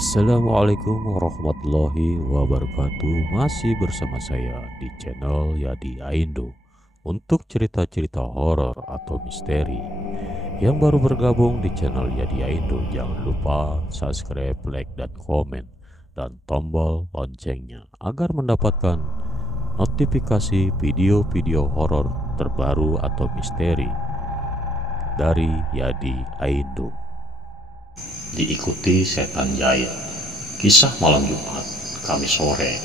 Assalamualaikum warahmatullahi wabarakatuh. Masih bersama saya di channel Yadi Aindo untuk cerita-cerita horor atau misteri. Yang baru bergabung di channel Yadi Aindo, jangan lupa subscribe, like, dan komen, dan tombol loncengnya agar mendapatkan notifikasi video-video horor terbaru atau misteri dari Yadi Aindo. Diikuti setan jahit. Kisah malam Jumat, Kamis sore,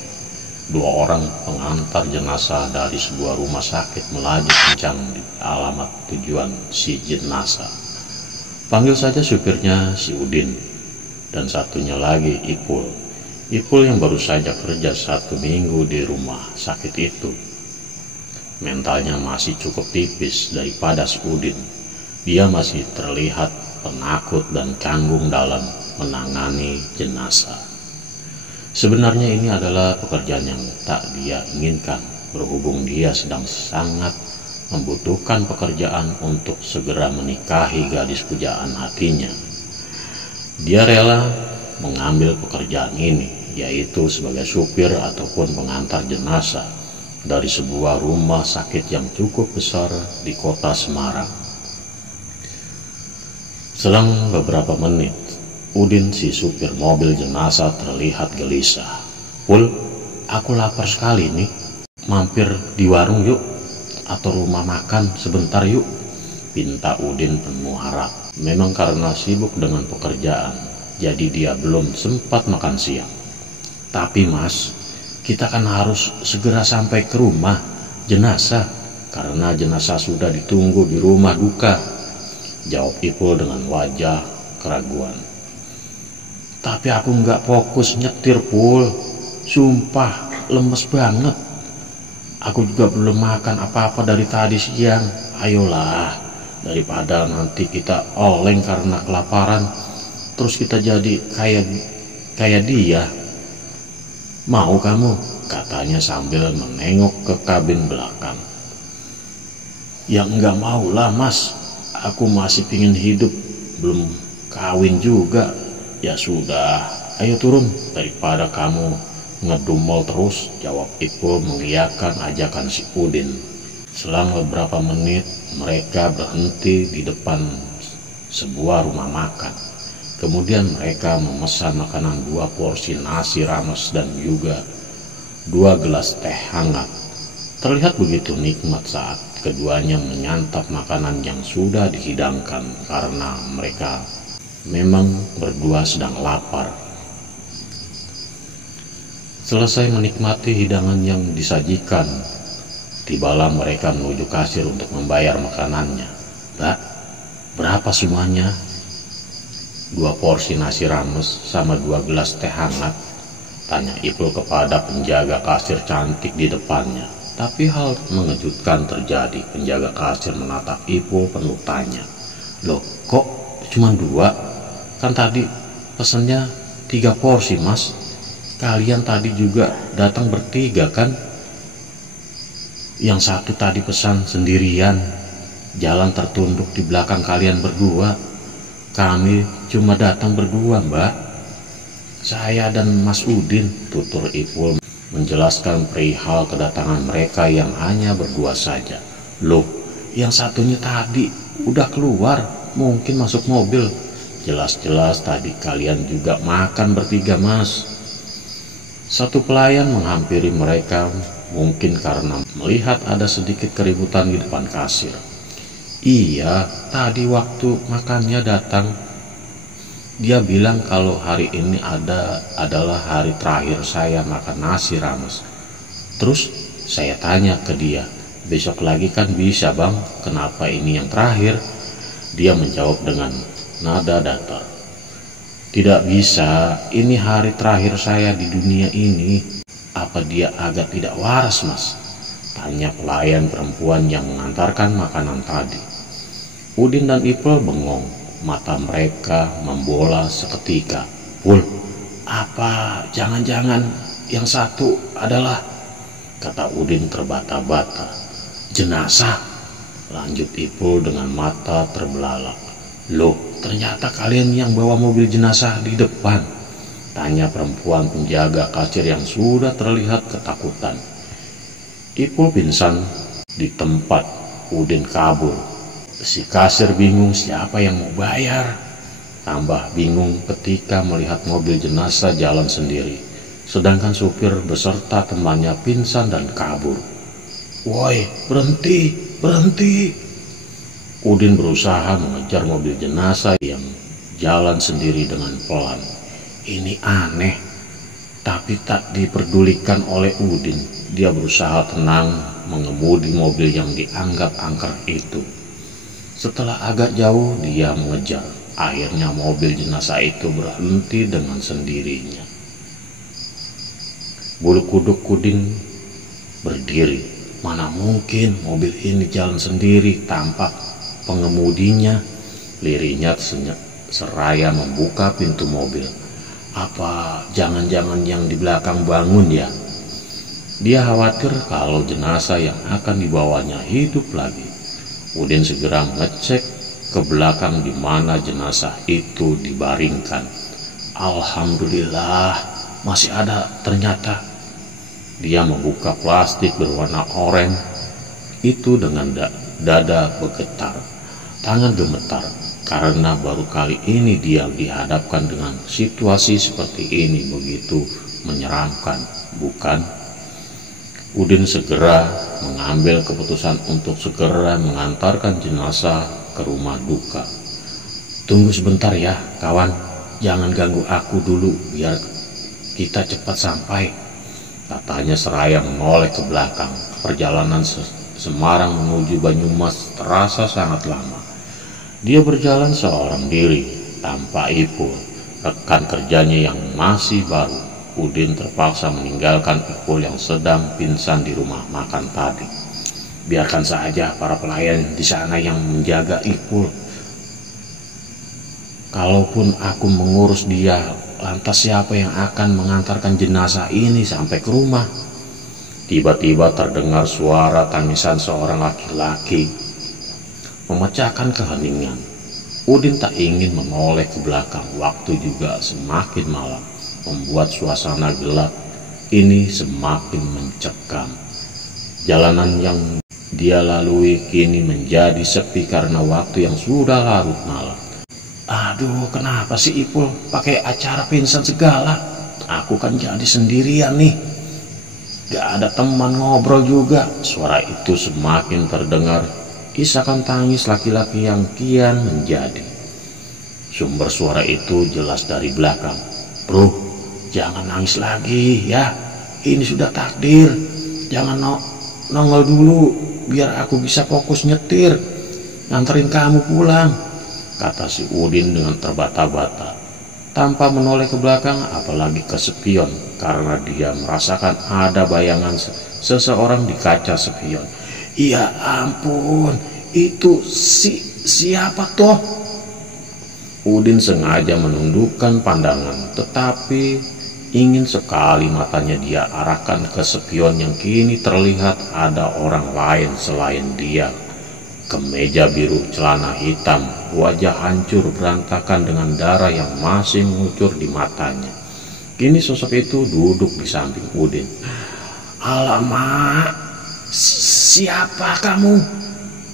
dua orang pengantar jenazah dari sebuah rumah sakit melaju kencang di alamat tujuan si jenazah. Panggil saja supirnya si Udin, dan satunya lagi Ipul. Ipul yang baru saja kerja 1 minggu di rumah sakit itu. Mentalnya masih cukup tipis daripada si Udin. Dia masih terlihat penakut dan canggung dalam menangani jenazah. Sebenarnya ini adalah pekerjaan yang tak dia inginkan, berhubung dia sedang sangat membutuhkan pekerjaan untuk segera menikahi gadis pujaan hatinya. Dia rela mengambil pekerjaan ini, yaitu sebagai supir ataupun pengantar jenazah dari sebuah rumah sakit yang cukup besar di kota Semarang. Selang beberapa menit, Udin si supir mobil jenazah terlihat gelisah. "Pul, aku lapar sekali nih. Mampir di warung yuk, atau rumah makan sebentar yuk," pinta Udin penuh harap. Memang karena sibuk dengan pekerjaan, jadi dia belum sempat makan siang. "Tapi mas, kita kan harus segera sampai ke rumah jenazah, karena jenazah sudah ditunggu di rumah duka," jawab Ipul dengan wajah keraguan. "Tapi aku nggak fokus nyetir, Pul. Sumpah, lemes banget. Aku juga belum makan apa-apa dari tadi siang. Ayolah, daripada nanti kita oleng karena kelaparan, terus kita jadi kayak dia. Mau kamu?" katanya sambil menengok ke kabin belakang. "Ya nggak mau lah, mas. Aku masih pingin hidup, belum kawin juga." "Ya sudah, ayo turun daripada kamu ngedumel terus," jawab Ipul mengiyakan ajakan si Udin. Selang beberapa menit, mereka berhenti di depan sebuah rumah makan. Kemudian mereka memesan makanan 2 porsi nasi rames dan juga 2 gelas teh hangat. Terlihat begitu nikmat saat keduanya menyantap makanan yang sudah dihidangkan, karena mereka memang berdua sedang lapar. Selesai menikmati hidangan yang disajikan, tibalah mereka menuju kasir untuk membayar makanannya. "Mbak, berapa semuanya?" "2 porsi nasi rames sama 2 gelas teh hangat," tanya Ipul kepada penjaga kasir cantik di depannya. Tapi hal mengejutkan terjadi. Penjaga kasir menatap Ipul penuh tanya. "Loh, kok cuma 2? Kan tadi pesennya 3 porsi, mas. Kalian tadi juga datang bertiga kan? Yang satu tadi pesan sendirian, jalan tertunduk di belakang kalian berdua. Kami cuma datang berdua, mbak. Saya dan Mas Udin," tutur Ipul menjelaskan perihal kedatangan mereka yang hanya berdua saja. "Loh, yang satunya tadi udah keluar, mungkin masuk mobil. Jelas-jelas tadi kalian juga makan bertiga, mas." Satu pelayan menghampiri mereka, mungkin karena melihat ada sedikit keributan di depan kasir. "Iya, tadi waktu makannya datang. Dia bilang kalau hari ini adalah hari terakhir saya makan nasi rames. Terus saya tanya ke dia, 'Besok lagi kan bisa bang, kenapa ini yang terakhir?' Dia menjawab dengan nada datar, 'Tidak bisa, ini hari terakhir saya di dunia ini.' Apa dia agak tidak waras, mas?" tanya pelayan perempuan yang mengantarkan makanan tadi. Udin dan Ipul bengong. Mata mereka membola seketika. "Pul, apa jangan-jangan yang satu adalah," kata Udin terbata-bata. "Jenazah," lanjut Ipul dengan mata terbelalak. "Loh, ternyata kalian yang bawa mobil jenazah di depan. tanya perempuan penjaga kasir yang sudah terlihat ketakutan. Ipul pingsan di tempat, Udin kabur. Si kasir bingung siapa yang mau bayar. Tambah bingung ketika melihat mobil jenazah jalan sendiri, sedangkan supir beserta temannya pingsan dan kabur. "Woi, berhenti, berhenti!" Udin berusaha mengejar mobil jenazah yang jalan sendiri dengan pelan. Ini aneh, tapi tak diperdulikan oleh Udin. Dia berusaha tenang mengemudi mobil yang dianggap angker itu. Setelah agak jauh dia mengejar. Akhirnya mobil jenazah itu berhenti dengan sendirinya. Bulu kuduk Udin berdiri. Mana mungkin mobil ini jalan sendiri tanpa pengemudinya. Lirihnya seraya membuka pintu mobil. Apa jangan-jangan yang di belakang bangun ya? Dia khawatir kalau jenazah yang akan dibawanya hidup lagi. Udin segera mengecek ke belakang di mana jenazah itu dibaringkan. Alhamdulillah, masih ada ternyata. Dia membuka plastik berwarna oranye itu dengan dada bergetar, tangan gemetar, karena baru kali ini dia dihadapkan dengan situasi seperti ini. Begitu menyeramkan, bukan? Udin segera mengambil keputusan untuk segera mengantarkan jenazah ke rumah duka. "Tunggu sebentar ya kawan, jangan ganggu aku dulu biar kita cepat sampai," katanya seraya menoleh ke belakang. Perjalanan Semarang menuju Banyumas terasa sangat lama. Dia berjalan seorang diri tanpa Ipul, rekan kerjanya yang masih baru. Udin terpaksa meninggalkan Ipul yang sedang pingsan di rumah makan tadi. Biarkan saja para pelayan di sana yang menjaga Ipul. Kalaupun aku mengurus dia, lantas siapa yang akan mengantarkan jenazah ini sampai ke rumah? Tiba-tiba terdengar suara tangisan seorang laki-laki memecahkan keheningan. Udin tak ingin menoleh ke belakang. Waktu juga semakin malam, membuat suasana gelap ini semakin mencekam. Jalanan yang dia lalui kini menjadi sepi karena waktu yang sudah larut malam. Aduh, kenapa sih Ipul pakai acara pingsan segala? Aku kan jadi sendirian nih. Gak ada teman ngobrol juga. Suara itu semakin terdengar. Isakan tangis laki-laki yang kian menjadi. Sumber suara itu jelas dari belakang. "Bro, jangan nangis lagi ya. Ini sudah takdir. Jangan nongol dulu biar aku bisa fokus nyetir, nganterin kamu pulang," kata si Udin dengan terbata-bata, tanpa menoleh ke belakang apalagi ke spion, karena dia merasakan ada bayangan seseorang di kaca spion. "Ya ampun, itu siapa toh?" Udin sengaja menundukkan pandangan, tetapi ingin sekali matanya dia arahkan ke spion yang kini terlihat ada orang lain selain dia. Kemeja biru, celana hitam, wajah hancur berantakan dengan darah yang masih mengucur di matanya. Kini sosok itu duduk di samping Udin. "Alamak, siapa kamu?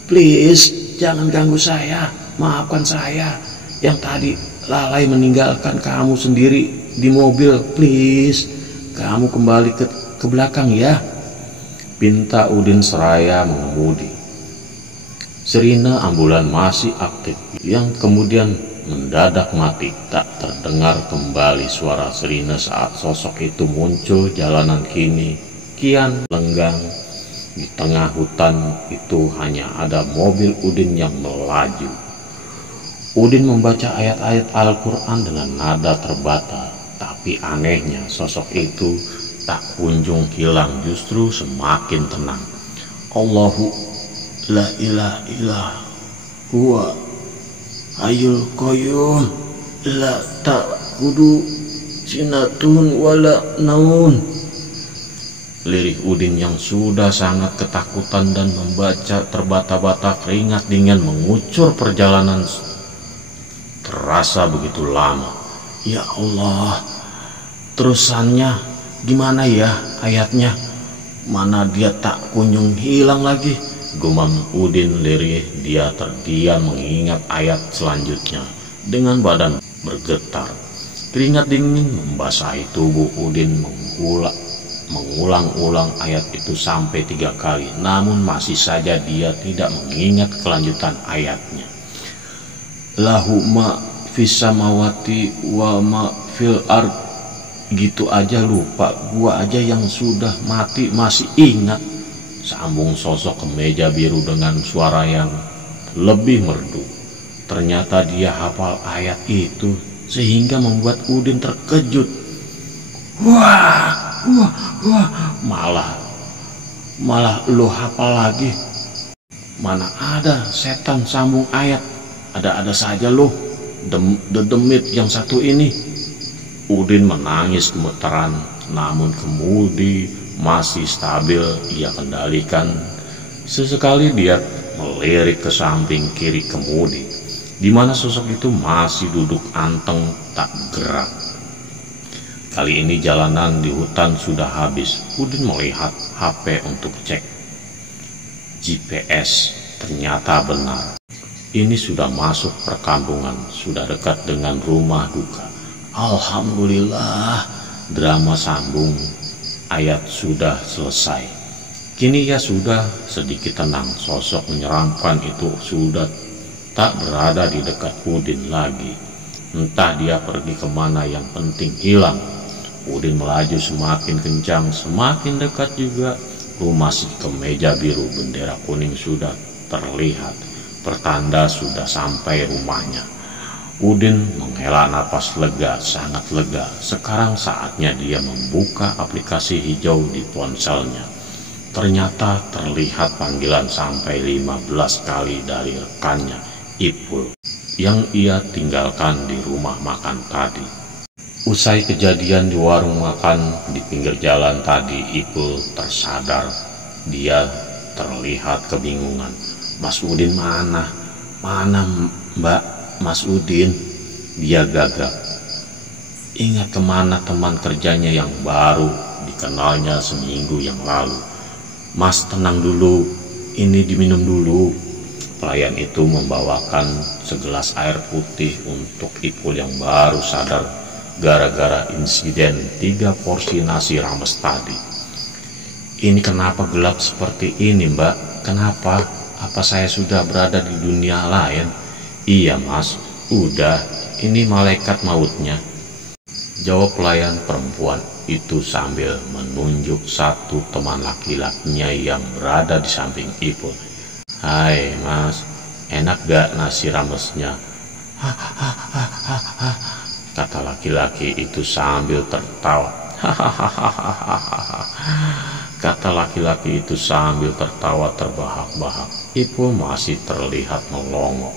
Please, jangan ganggu saya. Maafkan saya yang tadi lalai meninggalkan kamu sendiri di mobil. Please, kamu kembali ke belakang ya," pinta Udin seraya mengemudi. Sirine ambulan masih aktif, yang kemudian mendadak mati. Tak terdengar kembali suara sirine saat sosok itu muncul. Jalanan kini kian lenggang. Di tengah hutan itu hanya ada mobil Udin yang melaju. Udin membaca ayat-ayat Al-Quran dengan nada terbata, tapi anehnya sosok itu tak kunjung hilang, justru semakin tenang. "Allahu la ilaha illa huwa hayyul qayyum la ta'khudhu sinatun wala naun." Lirih Udin yang sudah sangat ketakutan dan membaca terbata-bata, keringat dingin mengucur. Perjalanan terasa begitu lama. "Ya Allah, Terusannya gimana ya ayatnya? Mana dia tak kunjung hilang lagi, gumam Udin lirih. Dia terdiam mengingat ayat selanjutnya. Dengan badan bergetar, keringat dingin membasahi tubuh Udin mengulang-ulang ayat itu sampai 3 kali. Namun masih saja dia tidak mengingat kelanjutan ayatnya. Lahu ma fis samawati wa ma fil ard. Gitu aja lupa, gua aja yang sudah mati masih ingat, sambung sosok kemeja biru dengan suara yang lebih merdu. Ternyata dia hafal ayat itu sehingga membuat Udin terkejut. Wah, malah lo hafal lagi. Mana ada setan sambung ayat, ada-ada saja lo, demit yang satu ini. Udin menangis gemeteran, namun kemudi masih stabil ia kendalikan. Sesekali dia melirik ke samping kiri kemudi, di mana sosok itu masih duduk anteng tak gerak. Kali ini jalanan di hutan sudah habis. Udin melihat HP untuk cek GPS. Ternyata benar, ini sudah masuk perkampungan, sudah dekat dengan rumah duka. Alhamdulillah, drama sambung ayat sudah selesai. Kini ia sudah sedikit tenang. Sosok menyeramkan itu sudah tak berada di dekat Udin lagi. Entah dia pergi kemana, yang penting hilang. Udin melaju semakin kencang, semakin dekat juga. Rumah si kemeja biru bendera kuning sudah terlihat, pertanda sudah sampai rumahnya. Udin menghela napas lega, sangat lega. Sekarang saatnya dia membuka aplikasi hijau di ponselnya. Ternyata terlihat panggilan sampai 15 kali dari rekannya, Ipul, yang ia tinggalkan di rumah makan tadi. Usai kejadian di warung makan di pinggir jalan tadi, Ipul tersadar. Dia terlihat kebingungan. Mas Udin mana? Mana Mbak? Mas Udin, dia gagap. Ingat kemana teman kerjanya yang baru dikenalnya seminggu yang lalu. Mas tenang dulu, ini diminum dulu. Pelayan itu membawakan segelas air putih untuk Ipul yang baru sadar gara-gara insiden 3 porsi nasi rames tadi. Ini kenapa gelap seperti ini, Mbak? Kenapa? Apa saya sudah berada di dunia lain? Iya mas, udah, ini malaikat mautnya, jawab pelayan perempuan itu sambil menunjuk satu teman laki-lakinya yang berada di samping Ipul. Hai mas, enak gak nasi ramesnya? Kata laki-laki itu sambil tertawa. Kata laki-laki itu sambil tertawa terbahak-bahak. Ipul masih terlihat melongo.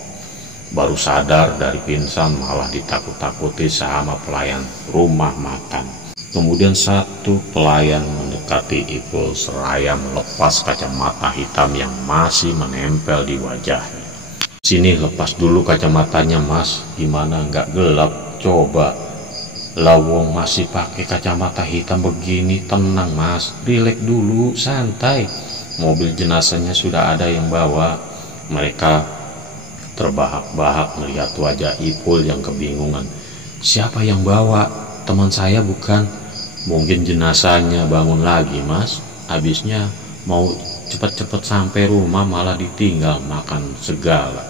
Baru sadar dari pingsan malah ditakut-takuti sama pelayan rumah makan. Kemudian satu pelayan mendekati Ipul seraya melepas kacamata hitam yang masih menempel di wajahnya. Sini lepas dulu kacamatanya mas, gimana nggak gelap? Coba. Lawong masih pakai kacamata hitam begini, tenang mas, rileks dulu, santai. Mobil jenazahnya sudah ada yang bawa. Mereka terbahak-bahak melihat wajah Ipul yang kebingungan. Siapa yang bawa? Teman saya bukan? Mungkin jenazahnya bangun lagi mas. Habisnya mau cepet-cepet sampai rumah malah ditinggal makan segala.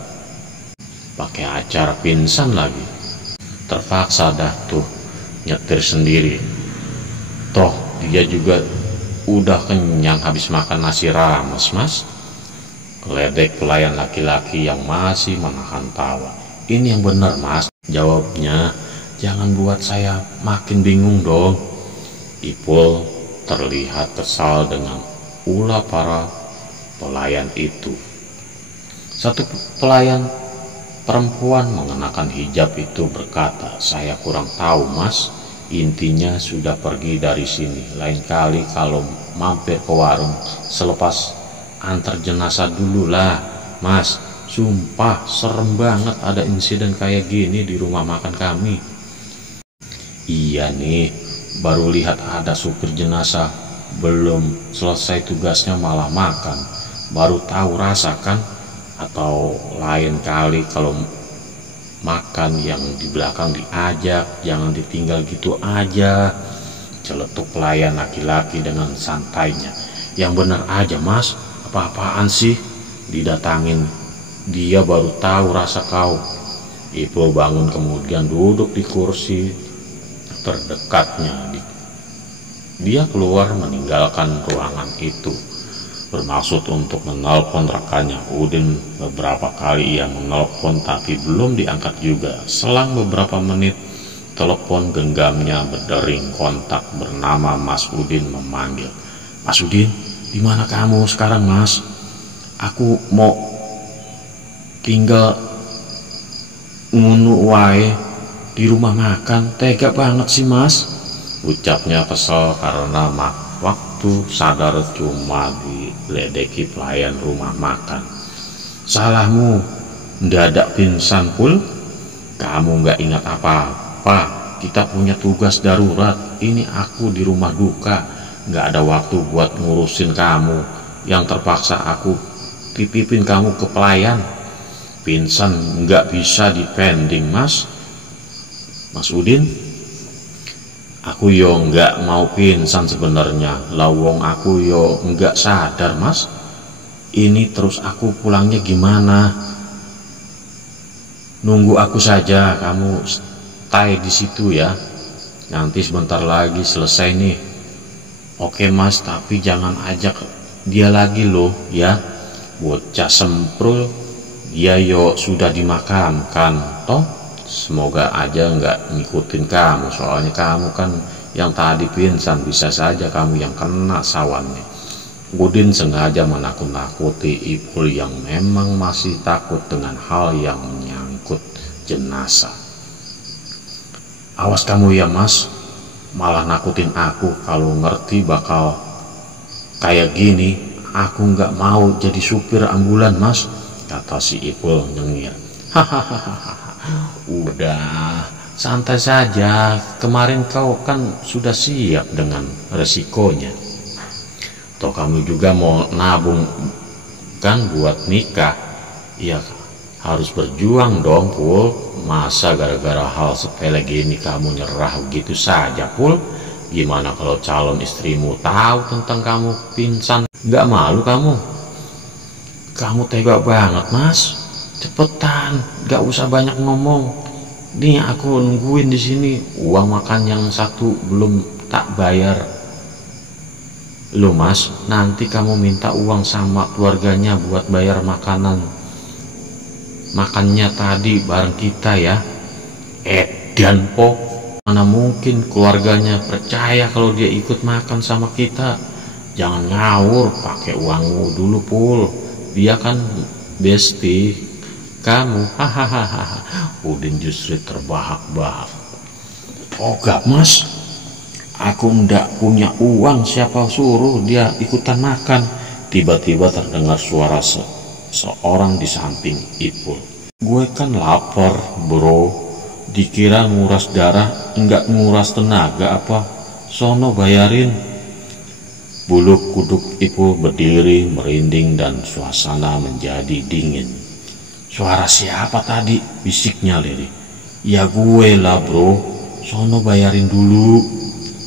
Pakai acara pingsan lagi. Terpaksa dah tuh nyetir sendiri. Toh dia juga udah kenyang habis makan nasi rames mas. Ledek pelayan laki-laki yang masih menahan tawa. Ini yang benar mas, jawabnya. Jangan buat saya makin bingung dong. Ipul terlihat kesal dengan ulah para pelayan itu. Satu pelayan perempuan mengenakan hijab itu berkata, saya kurang tahu mas, intinya sudah pergi dari sini. Lain kali kalau mampir ke warung selepas antar jenazah dulu lah mas, sumpah serem banget ada insiden kayak gini di rumah makan kami. Iya nih, baru lihat ada supir jenazah, belum selesai tugasnya malah makan. Baru tahu rasakan, atau lain kali kalau makan yang di belakang diajak, jangan ditinggal gitu aja. Celetuk pelayan laki-laki dengan santainya. Yang benar aja mas, apa-apaan sih didatangin, dia baru tahu rasa kau. Ipul bangun kemudian duduk di kursi terdekatnya. Dia keluar meninggalkan ruangan itu, bermaksud untuk menelpon rekannya. Udin beberapa kali ia menelpon tapi belum diangkat juga. Selang beberapa menit, telepon genggamnya berdering. Kontak bernama Mas Udin memanggil. Mas Udin, di mana kamu sekarang mas? Aku mau tinggal ngunu wae di rumah makan. Tega banget sih mas, ucapnya kesel karena waktu sadar cuma diledeki pelayan rumah makan. Salahmu, mendadak pingsan Pul. Kamu nggak ingat apa-apa, kita punya tugas darurat. Ini aku di rumah duka, nggak ada waktu buat ngurusin kamu. Yang terpaksa aku titipin kamu ke pelayan. Pingsan nggak bisa dipending mas. Mas Udin, aku yo nggak mau pingsan sebenarnya. Lawong aku yo nggak sadar mas. Ini terus aku pulangnya gimana? Nunggu aku saja, kamu stay di situ ya. Nanti sebentar lagi selesai nih. Oke mas, tapi jangan ajak dia lagi loh ya. Bocah semprul. Dia yo sudah dimakamkan toh. Semoga aja nggak ngikutin kamu, soalnya kamu kan yang tadi pingsan, bisa saja kamu yang kena sawannya. Udin sengaja menakut-nakuti Ipul yang memang masih takut dengan hal yang menyangkut jenazah. Awas kamu ya mas, malah nakutin aku. Kalau ngerti bakal kayak gini, aku nggak mau jadi supir ambulan mas, kata si Ipul nyengir. Hahaha. Udah, santai saja. Kemarin kau kan sudah siap dengan resikonya. Toh kamu juga mau nabung kan buat nikah. Ya harus berjuang dong Pul. Masa gara-gara hal sepele gini kamu nyerah gitu saja Pul? Gimana kalau calon istrimu tahu tentang kamu pingsan? Gak malu kamu? Kamu tega banget mas. Cepetan, gak usah banyak ngomong. Nih aku nungguin di sini. Uang makan yang satu belum tak bayar. Loh mas, nanti kamu minta uang sama keluarganya buat bayar makannya tadi bareng kita ya. Dan po, mana mungkin keluarganya percaya kalau dia ikut makan sama kita. Jangan ngawur, pakai uangmu dulu Pul. Dia kan bestie kamu. Hahaha. Udin justru terbahak-bahak. Oh gak mas, aku ndak punya uang, siapa suruh dia ikutan makan? Tiba-tiba terdengar suara seorang di samping Ipul. Gue kan lapar bro, dikira nguras darah, enggak nguras tenaga apa? Sono bayarin. Bulu kuduk Ipul berdiri merinding dan suasana menjadi dingin. Suara siapa tadi? Bisiknya lirih. Ya gue lah bro, sono bayarin dulu.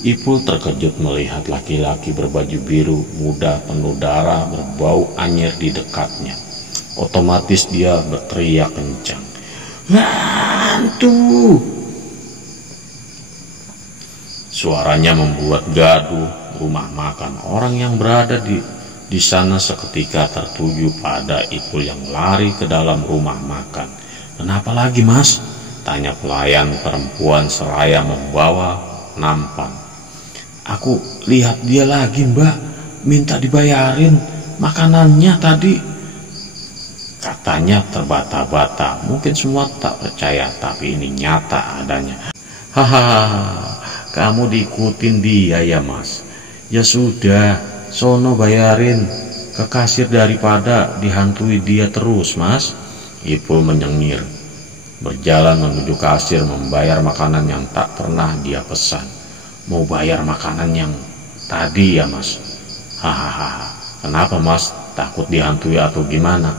Ipul terkejut melihat laki-laki berbaju biru muda penuh darah berbau anyir di dekatnya. Otomatis dia berteriak kencang. Hantu! Suaranya membuat gaduh rumah makan. Orang yang berada di sana seketika tertuju pada Ipul yang lari ke dalam rumah makan. Kenapa lagi mas? Tanya pelayan perempuan seraya membawa nampan. Aku lihat dia lagi mbak, minta dibayarin makanannya tadi. Katanya terbata-bata. Mungkin semua tak percaya, tapi ini nyata adanya. Hahaha, kamu diikutin dia ya mas? Ya sudah, sono bayarin ke kasir daripada dihantui dia terus mas. Ipul menyengir, berjalan menuju kasir membayar makanan yang tak pernah dia pesan. mau bayar makanan yang tadi ya mas. Hahaha, kenapa mas? Takut dihantui atau gimana?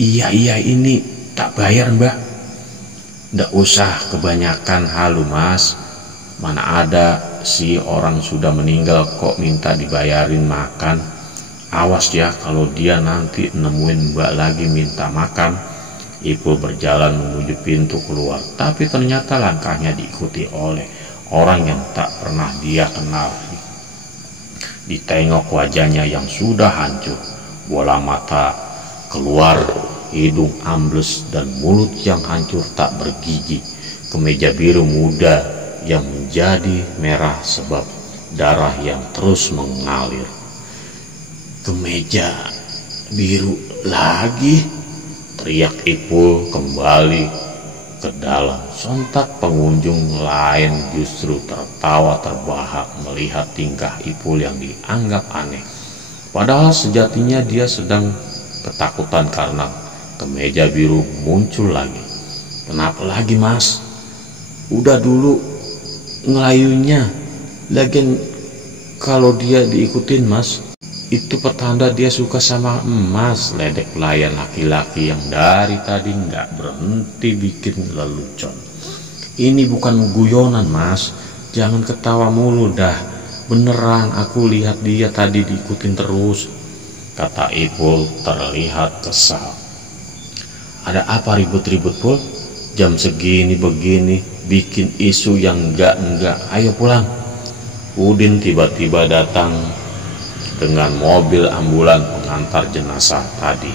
Iya ini tak bayar mbak. Nggak usah kebanyakan halu mas. Mana ada si orang sudah meninggal kok minta dibayarin makan. Awas ya kalau dia nanti nemuin mbak lagi minta makan. Ipul berjalan menuju pintu keluar, tapi ternyata langkahnya diikuti oleh orang yang tak pernah dia kenal. Ditengok wajahnya yang sudah hancur, bola mata keluar, hidung ambles dan mulut yang hancur tak bergigi. Kemeja biru muda yang menjadi merah sebab darah yang terus mengalir. Kemeja biru lagi, teriak Ipul kembali ke dalam. Sontak pengunjung lain justru tertawa terbahak melihat tingkah Ipul yang dianggap aneh. Padahal sejatinya dia sedang ketakutan karena kemeja biru muncul lagi. Kenapa lagi mas? Udah dulu ngelayunya. Lagian kalau dia diikutin mas, itu pertanda dia suka sama emas. Ledek pelayan laki-laki yang dari tadi nggak berhenti bikin lelucon. Ini bukan guyonan mas, jangan ketawa mulu dah. Beneran aku lihat dia tadi diikutin terus, kata Ipul terlihat kesal. Ada apa ribut-ribut Pul? Jam segini begini bikin isu yang enggak. Ayo pulang. Udin tiba-tiba datang dengan mobil ambulan pengantar jenazah tadi.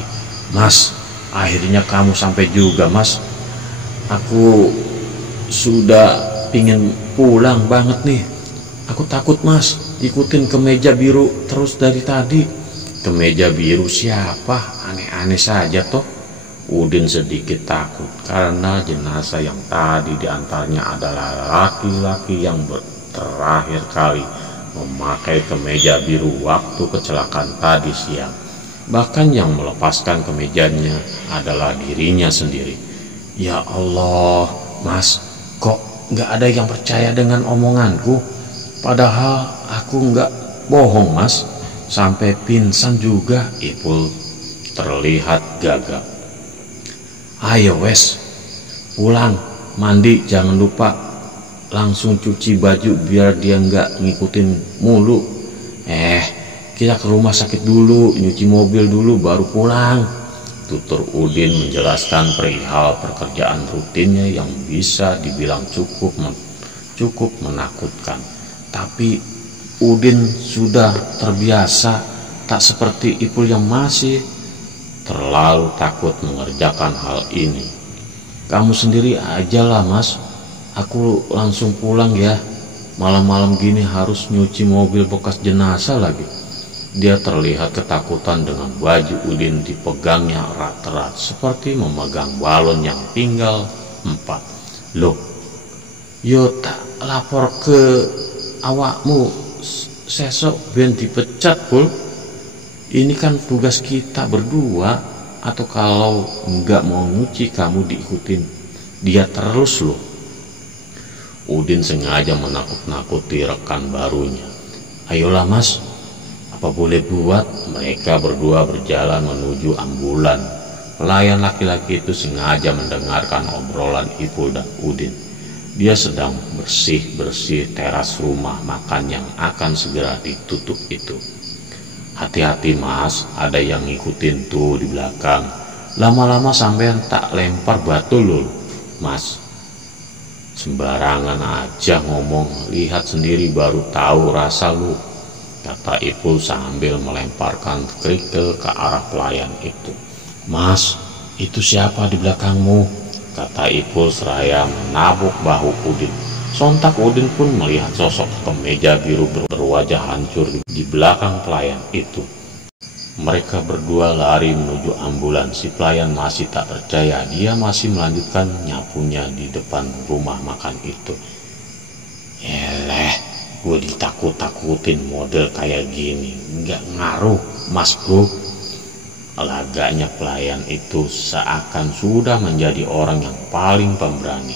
Mas, akhirnya kamu sampai juga mas. Aku sudah pingin pulang banget nih. Aku takut mas, ikutin kemeja biru terus dari tadi. Kemeja biru siapa? Aneh-aneh saja toh. Udin sedikit takut karena jenazah yang tadi diantarnya adalah laki-laki yang terakhir kali memakai kemeja biru waktu kecelakaan tadi siang. Bahkan yang melepaskan kemejanya adalah dirinya sendiri. Ya Allah, mas, kok nggak ada yang percaya dengan omonganku? Padahal aku nggak bohong mas, sampai pingsan juga. Ipul terlihat gagap. Ayo wes, pulang, mandi, jangan lupa langsung cuci baju biar dia nggak ngikutin mulu. Kita ke rumah sakit dulu, nyuci mobil dulu baru pulang. Tutur Udin menjelaskan perihal pekerjaan rutinnya yang bisa dibilang cukup menakutkan. Tapi Udin sudah terbiasa, tak seperti Ipul yang masih terlalu takut mengerjakan hal ini. Kamu sendiri aja lah mas, aku langsung pulang ya. Malam-malam gini harus nyuci mobil bekas jenazah lagi. Dia terlihat ketakutan dengan baju Udin dipegangnya erat-erat seperti memegang balon yang tinggal 4. Loh, yo tak lapor ke awakmu sesok ben dipecat Pul. Ini kan tugas kita berdua. Atau kalau enggak mau nyuci kamu diikutin dia terus loh. Udin sengaja menakut-nakuti rekan barunya. Ayolah mas, apa boleh buat? Mereka berdua berjalan menuju ambulan. Pelayan laki-laki itu sengaja mendengarkan obrolan Ipul dan Udin. Dia sedang bersih-bersih teras rumah makan yang akan segera ditutup itu. Hati-hati mas, ada yang ngikutin tuh di belakang. Lama-lama sampean tak lempar batu loh mas. Sembarangan aja ngomong, lihat sendiri baru tahu rasa lu, kata Ipul sambil melemparkan kerikil ke arah pelayan itu. Mas, itu siapa di belakangmu? Kata Ipul seraya menabuk bahu Udin. Sontak Udin pun melihat sosok kemeja biru berwajah hancur di belakang pelayan itu. Mereka berdua lari menuju ambulan. Si pelayan masih tak percaya. Dia masih melanjutkan nyapunya di depan rumah makan itu. Gue ditakut-takutin model kayak gini. Nggak ngaruh, mas bro. Lagaknya pelayan itu seakan sudah menjadi orang yang paling pemberani.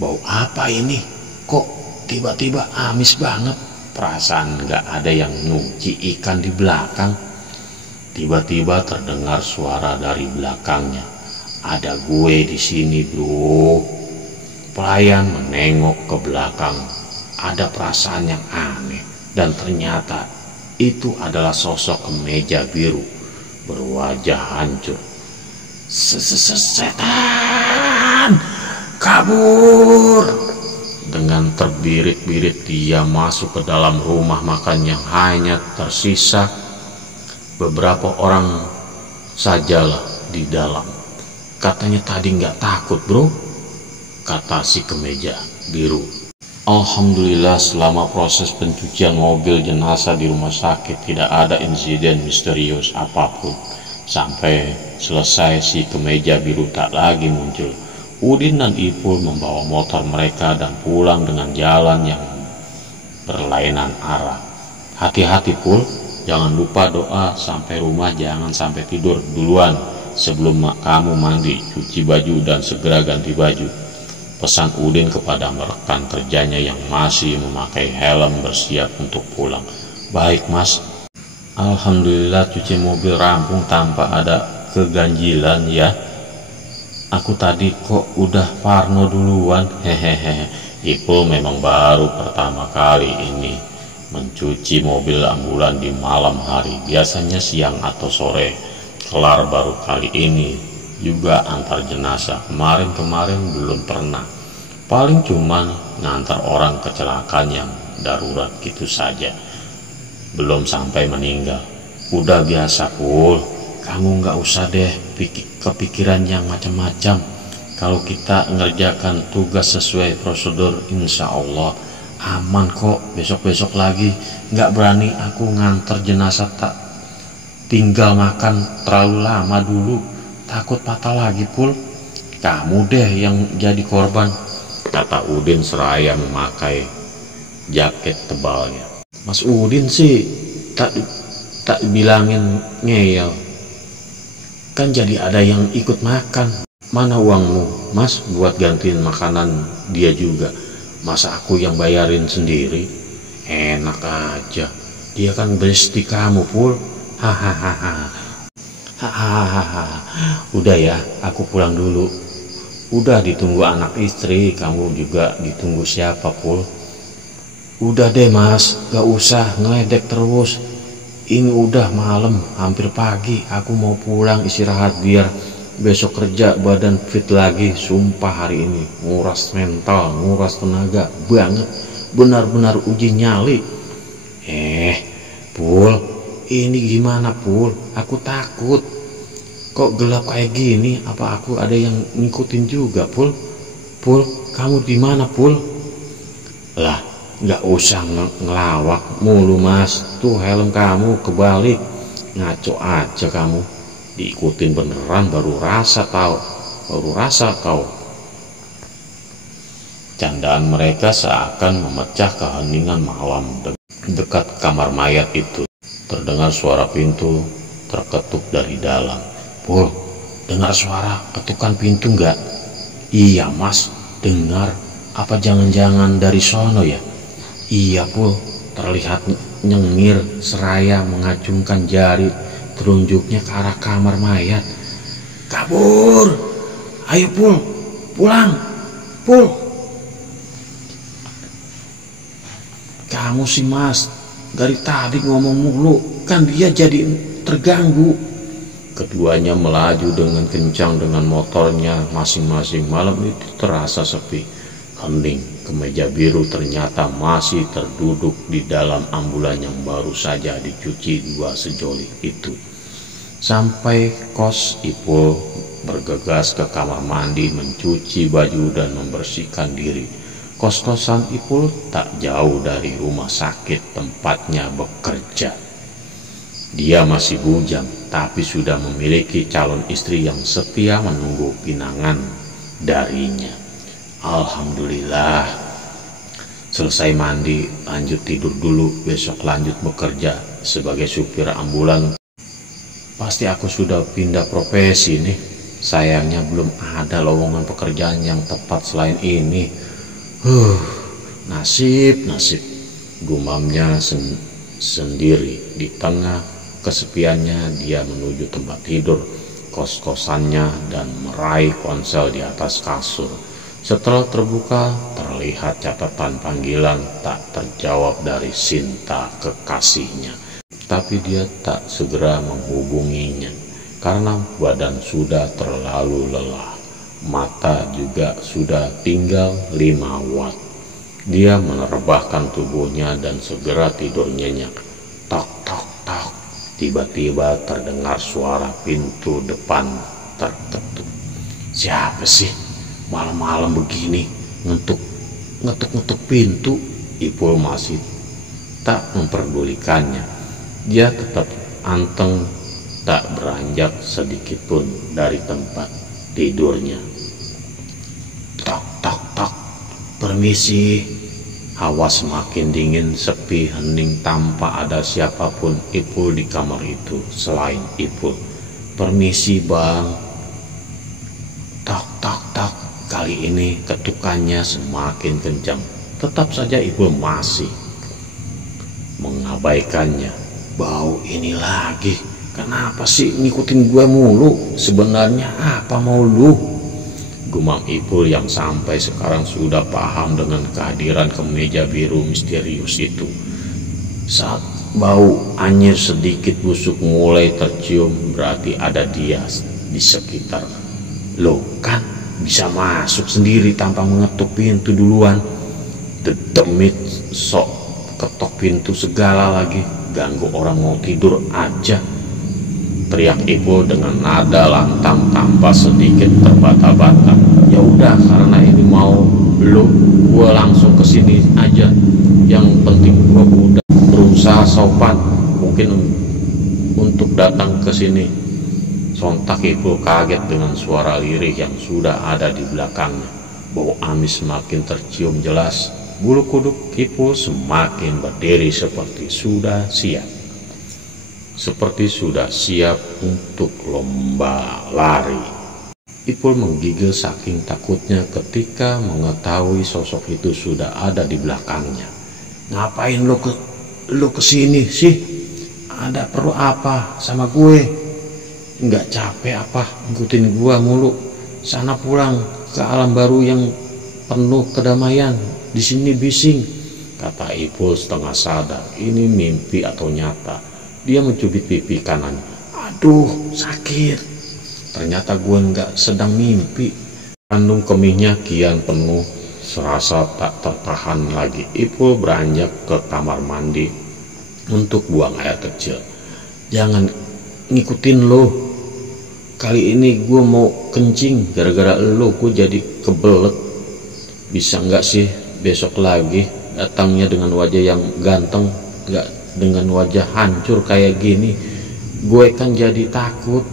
Bau apa ini? Kok tiba-tiba amis banget. Perasaan gak ada yang nyuci ikan di belakang. Tiba-tiba terdengar suara dari belakangnya. Ada gue di sini, bro. Pelayan menengok ke belakang. Ada perasaan yang aneh. Dan ternyata itu adalah sosok kemeja biru berwajah hancur. Setan, kabur! Dengan terbirit-birit dia masuk ke dalam rumah makan yang hanya tersisa beberapa orang sajalah di dalam. Katanya tadi nggak takut, bro, kata si kemeja biru. Alhamdulillah selama proses pencucian mobil jenazah di rumah sakit tidak ada insiden misterius apapun. Sampai selesai si kemeja biru tak lagi muncul. Udin dan Ipul membawa motor mereka dan pulang dengan jalan yang berlainan arah. Hati-hati, Pul, jangan lupa doa sampai rumah, jangan sampai tidur duluan sebelum kamu mandi, cuci baju dan segera ganti baju. Pesan Udin kepada rekan kerjanya yang masih memakai helm bersiap untuk pulang. Baik, Mas. Alhamdulillah cuci mobil rampung tanpa ada keganjilan ya. Aku tadi kok udah parno duluan. Hehehe. Ipul memang baru pertama kali ini mencuci mobil ambulan di malam hari. Biasanya siang atau sore. Kelar baru kali ini juga antar jenazah. Kemarin belum pernah. Paling cuman ngantar orang kecelakaan yang darurat gitu saja. Belum sampai meninggal. Udah biasa, Pul. Kamu nggak usah deh kepikiran yang macam-macam. Kalau kita ngerjakan tugas sesuai prosedur, insya Allah aman kok. Besok-besok lagi nggak berani aku nganter jenazah, tak tinggal makan terlalu lama dulu. Takut patah lagi, Pul. Kamu deh yang jadi korban, kata Udin seraya memakai jaket tebalnya. Mas Udin sih tak bilangin ngeyel. Kan jadi ada yang ikut makan. Mana uangmu, Mas, buat gantiin makanan dia juga? Masa aku yang bayarin sendiri? Enak aja. Dia kan besti kamu, Pul. Hahaha. Hahaha. Udah ya, aku pulang dulu. Udah ditunggu anak istri, kamu juga ditunggu siapa, Pul? Udah deh, Mas, gak usah ngeledek terus. Ini udah malam, hampir pagi. Aku mau pulang istirahat biar besok kerja badan fit lagi. Sumpah hari ini nguras mental, nguras tenaga banget. Benar-benar uji nyali. Pul, ini gimana, Pul? Aku takut. Kok gelap kayak gini? Apa aku ada yang ngikutin juga, Pul? Pul, kamu di mana, Pul? Lah, nggak usah ngelawak mulu, Mas. Tuh helm kamu kebalik. Ngaco aja kamu. Diikutin beneran baru rasa kau. Candaan mereka seakan memecah keheningan malam. Dekat kamar mayat itu terdengar suara pintu terketuk dari dalam. Pul, dengar suara ketukan pintu nggak? Iya, Mas, dengar. Apa jangan-jangan dari sono ya? Iya, Pul, terlihat nyengir seraya mengacungkan jari telunjuknya ke arah kamar mayat. Kabur! Ayo, Pul, pulang, Pul. Kamu sih, Mas, dari tadi ngomong mulu, kan dia jadi terganggu. Keduanya melaju dengan kencang dengan motornya masing-masing. Malam itu terasa sepi. Hening, kemeja biru ternyata masih terduduk di dalam ambulan yang baru saja dicuci dua sejoli itu. Sampai kos, Ipul bergegas ke kamar mandi mencuci baju dan membersihkan diri. Kos-kosan Ipul tak jauh dari rumah sakit tempatnya bekerja. Dia masih bujang, tapi sudah memiliki calon istri yang setia menunggu pinangan darinya. Alhamdulillah. Selesai mandi, lanjut tidur dulu, besok lanjut bekerja sebagai supir ambulan. Pasti aku sudah pindah profesi nih. Sayangnya belum ada lowongan pekerjaan yang tepat selain ini. Nasib, gumamnya sendiri. Di tengah kesepiannya dia menuju tempat tidur kos-kosannya dan meraih ponsel di atas kasur. Setelah terbuka, terlihat catatan panggilan tak terjawab dari Sinta, kekasihnya. Tapi dia tak segera menghubunginya karena badan sudah terlalu lelah. Mata juga sudah tinggal 5 watt. Dia menerbahkan tubuhnya dan segera tidur nyenyak. Tok tok tok. Tiba-tiba terdengar suara pintu depan terketuk. Siapa sih malam-malam begini ngetuk pintu? Ipul masih tak memperdulikannya. Dia tetap anteng, tak beranjak sedikit pun dari tempat tidurnya. Tok tok tok. Permisi. Hawa semakin dingin, sepi, hening, tanpa ada siapapun Ipul di kamar itu selain Ipul. Permisi bang. Tok tok tok. Kali ini ketukannya semakin kencang. Tetap saja Ipul masih mengabaikannya. Bau ini lagi. Kenapa sih ngikutin gue mulu? Sebenarnya apa mau lu? Gumam Ipul yang sampai sekarang sudah paham dengan kehadiran kemeja biru misterius itu. Saat bau anyir sedikit busuk mulai tercium, berarti ada dia di sekitar. Loh kan bisa masuk sendiri tanpa mengetuk pintu duluan. Dedemit, sok ketok pintu segala lagi. Ganggu orang mau tidur aja. Teriak Ipul dengan nada lantang tanpa sedikit terbata-bata. Ya udah, karena ini mau lu, gua langsung ke sini aja. Yang penting gua udah berusaha sopan mungkin untuk datang ke sini. Sontak Ipul kaget dengan suara lirih yang sudah ada di belakangnya. Bau amis semakin tercium jelas. Bulu kuduk Ipul semakin berdiri seperti sudah siap untuk lomba lari. Ipul menggigil saking takutnya ketika mengetahui sosok itu sudah ada di belakangnya. Ngapain lu kesini sih? Ada perlu apa sama gue? Nggak capek apa ngikutin gua mulu? Sana pulang ke alam baru yang penuh kedamaian. Di sini bising, kata Ipul setengah sadar. Ini mimpi atau nyata? Dia mencubit pipi kanan. Aduh, sakit. Ternyata gue nggak sedang mimpi. Kandung kemihnya kian penuh, serasa tak tertahan lagi. Ipul beranjak ke kamar mandi untuk buang air kecil. Jangan ngikutin lo. Kali ini gue mau kencing. Gara-gara lo gue jadi kebelet. Bisa nggak sih besok lagi datangnya dengan wajah yang ganteng, nggak dengan wajah hancur kayak gini? Gue kan jadi takut.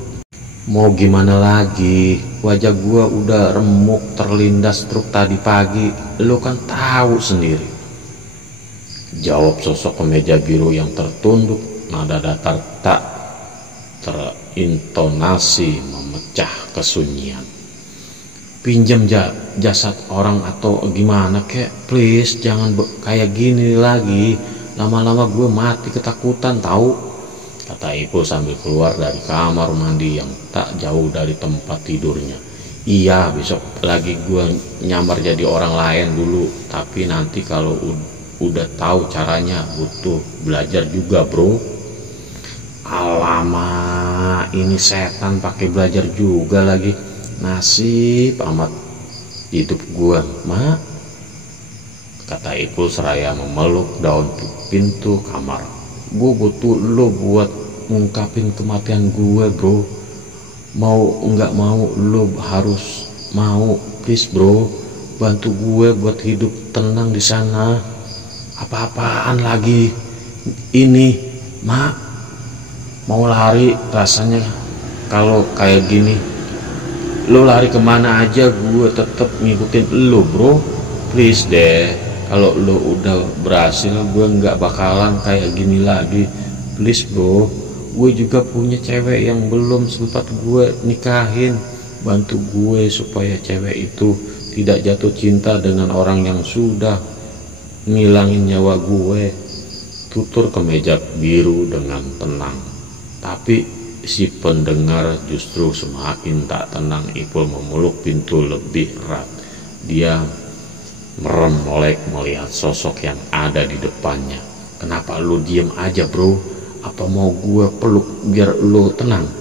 Mau gimana lagi, wajah gue udah remuk terlindas truk tadi pagi. Lo kan tahu sendiri, jawab sosok kemeja biru yang tertunduk. Nada datar tak terintonasi memecah kesunyian. Pinjam jasad orang atau gimana kek, please jangan kayak gini lagi. Lama-lama gue mati ketakutan tahu, kata Ipul sambil keluar dari kamar mandi yang tak jauh dari tempat tidurnya. Iya, besok lagi gue nyamar jadi orang lain dulu, tapi nanti kalau udah tahu caranya butuh belajar juga bro. Alamak, ini setan pakai belajar juga lagi. Nasib amat hidup gue, mak, kata Ipul seraya memeluk daun pintu kamar. Gue butuh lo buat ngungkapin kematian gue bro. Mau nggak mau lo harus mau, please bro. Bantu gue buat hidup tenang di sana. Apa-apaan lagi ini, mak? Mau lari rasanya kalau kayak gini. Lo lari kemana aja gue tetap ngikutin lo bro. Please deh, kalau lo udah berhasil gue nggak bakalan kayak gini lagi. Please bro, gue juga punya cewek yang belum sempat gue nikahin. Bantu gue supaya cewek itu tidak jatuh cinta dengan orang yang sudah ngilangin nyawa gue. Tutur kemeja biru dengan tenang. Tapi si pendengar justru semakin tak tenang. Ipul memeluk pintu lebih erat. Dia merem melek melihat sosok yang ada di depannya. Kenapa lu diem aja bro? Apa mau gue peluk biar lu tenang?